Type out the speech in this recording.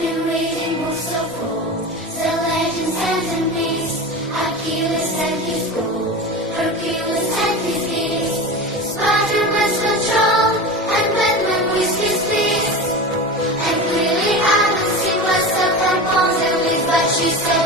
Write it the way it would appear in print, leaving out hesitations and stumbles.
been reading books of old, the legends and the myths, Achilles and his gold, Hercules and his gifts, Spider-Man's control, and Batman with his fist. And clearly I don't see myself on bones and live, but she's so